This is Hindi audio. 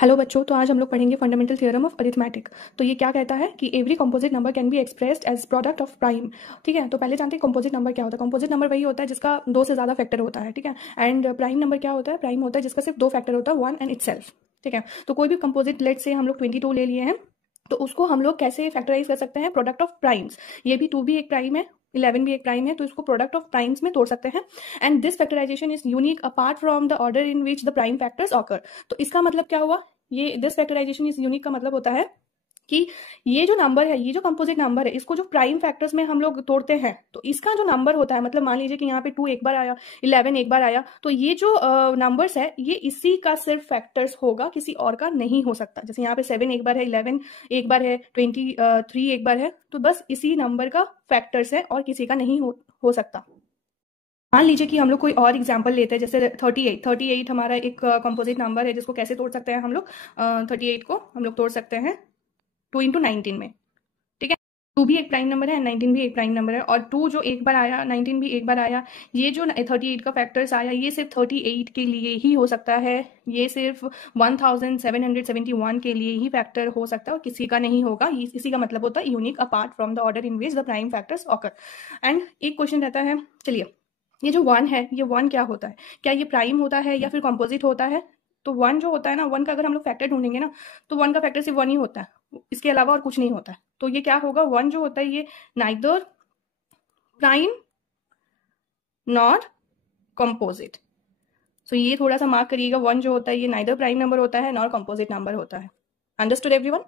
हेलो बच्चों, तो आज हम लोग पढ़ेंगे फंडामेंटल थ्योरम ऑफ अरिथमेटिक। तो ये क्या कहता है कि every composite number can be expressed as product of prime. ठीक है, तो पहले जानते हैं कंपोजिट नंबर क्या होता है। कंपोजिट नंबर वही होता है जिसका दो से ज़्यादा फैक्टर होता है। ठीक है, एंड प्राइम नंबर क्या होता है? प्राइम होता है जिसका सिर्फ दो फैक्टर होता है, वन एंड इटसेल्फ। ठीक है, तो कोई भी कंपोजिट, लेट से हम लोग 22 ले लिए हैं, तो उसको हम लोग कैसे फैक्टराइज कर सकते हैं? Product of primes. ये भी 2 भी एक प्राइम है, 11 भी एक प्राइम है, तो इसको प्रोडक्ट ऑफ प्राइम्स में तोड़ सकते हैं। And this factorization is unique apart from the order in which the prime factors occur. तो इसका मतलब क्या हुआ? ये दिस फैक्टराइजेशन इज यूनिक का मतलब होता है कि ये जो नंबर है, ये जो कंपोजिट नंबर है, इसको जो प्राइम फैक्टर्स में हम लोग तोड़ते हैं, तो इसका जो नंबर होता है, मतलब मान लीजिए कि यहाँ पे 2 एक बार आया, 11 एक बार आया, तो ये जो नंबर्स है ये इसी का सिर्फ फैक्टर्स होगा, किसी और का नहीं हो सकता। जैसे यहाँ पे 7 एक बार है, 11 एक बार है, 23 एक बार है, तो बस इसी नंबर का फैक्टर्स है और किसी का नहीं हो सकता। मान लीजिए कि हम लोग कोई और एग्जाम्पल लेते हैं, जैसे 38 हमारा एक कंपोजिट नंबर है, जिसको कैसे तोड़ सकते हैं हम लोग? 38 को हम लोग तोड़ सकते हैं 2 इंटू 19 में। ठीक है, 2 भी एक प्राइम नंबर है, 19 भी एक प्राइम नंबर है, और 2 जो एक बार आया, 19 भी एक बार आया, ये जो 38 का फैक्टर्स आया, ये सिर्फ 38 के लिए ही हो सकता है, ये सिर्फ 1771 के लिए ही फैक्टर हो सकता है और किसी का नहीं होगा। इसी का मतलब होता है unique apart from the order in which the prime factors occur. And एक क्वेश्चन रहता है, चलिए, ये जो 1 है, ये 1 क्या होता है? क्या ये प्राइम होता है या फिर कंपोजिट होता है? तो 1 जो होता है ना, 1 का अगर हम लोग फैक्टर ढूंढेंगे ना, तो 1 का फैक्टर सिर्फ 1 ही होता है, इसके अलावा और कुछ नहीं होता है। तो ये क्या होगा? 1 जो होता है ये नाइदर प्राइम नॉट कंपोजिट। सो ये थोड़ा सा मार्क करिएगा, 1 जो होता है ये नाइदर प्राइम नंबर होता है नॉर कंपोजिट नंबर होता है। Understood everyone?